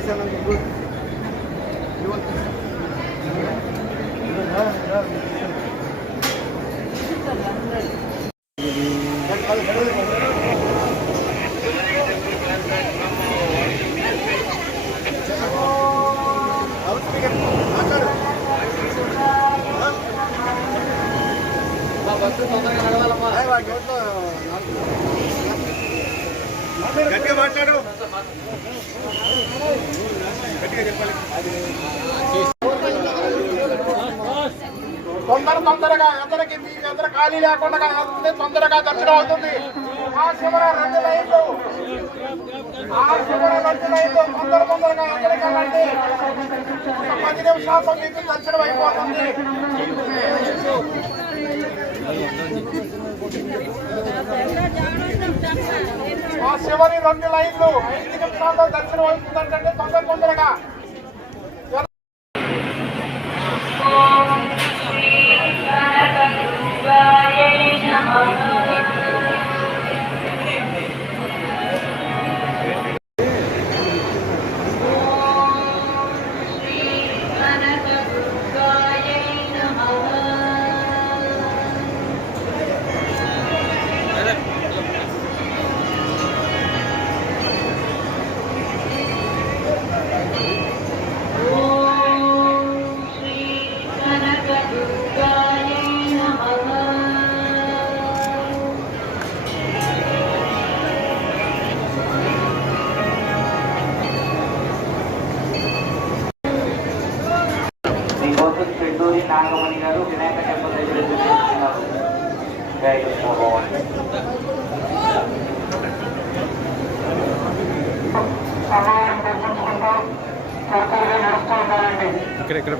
ವಯಸ್ಸು ನನಗೆ ಗುಡ್ ಇವತ್ತು ಮಾತಾಡು ನಡವಲ್ಲಮ್ಮ గట్టిగా మాట్లాడు. గట్టిగా చెప్పాలి. తొందర తొందరగా అందరికి మీ అందర ఖాళీ లేకుండా అందరి తొందరగా దర్శనం అవుతుంది. ఆ శివర రెండు లైన్లు ఆ శివర రెండు లైన్లు తొందర తొందరగా అందరికి వెళ్ళండి. పది నిమిషాల్లో మీకు దర్శనం అయిపోతుంది. ఆ చివరి రెండు లైన్లు. ఐదు నిమిషాల్లో దర్శనం అవుతుందంటే తొందర తొందరగా. చెట్టూరి నాగమణి గారు వినాయక టెంపుల్ దగ్గర కూర్చున్నారు జై ఇక్కడ ఇక్కడ